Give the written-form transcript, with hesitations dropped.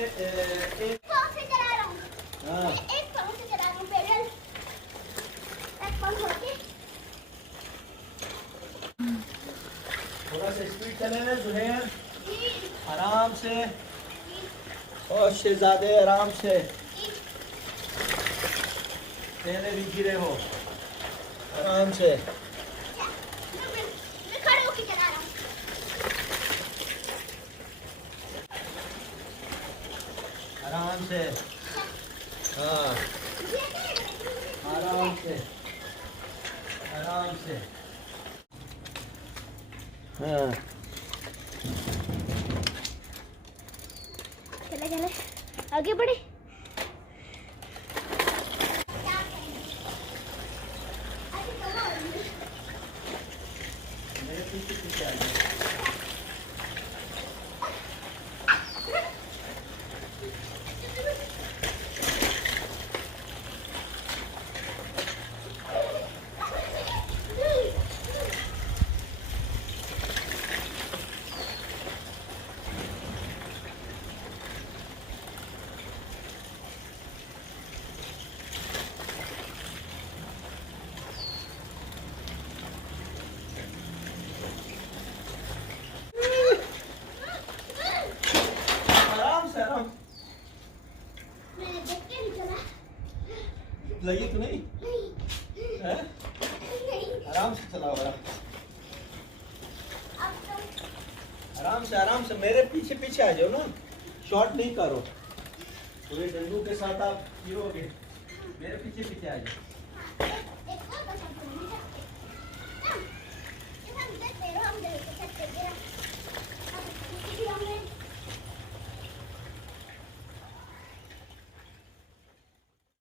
एक पाँव से चला रहा हूँ। हाँ एक पाँव से चला रहा हूँ पेडल। एक पाँव छोड़ के। थोड़ा सा स्पीड चले ना जुहैर, जी, आराम से जी, और शहजादे आराम से, जी। पहले भी गिरे हो, आराम से। मैं खड़े होके चला रहा हूँ। आराम से, हाँ आराम से, आराम से, हाँ। चले चले आगे बढ़े। मेरे पीछे पीछे आ जाओ। आराम से, आराम मैंने देख के नहीं चला। लगी तो नहीं नहीं, है? नहीं। आराम से चलाओ, अब तो आराम से मेरे पीछे पीछे आ जाओ ना, शॉर्ट नहीं करो, पूरे डंडू के साथ आप गिरोगे, मेरे पीछे पीछे आ जाओ।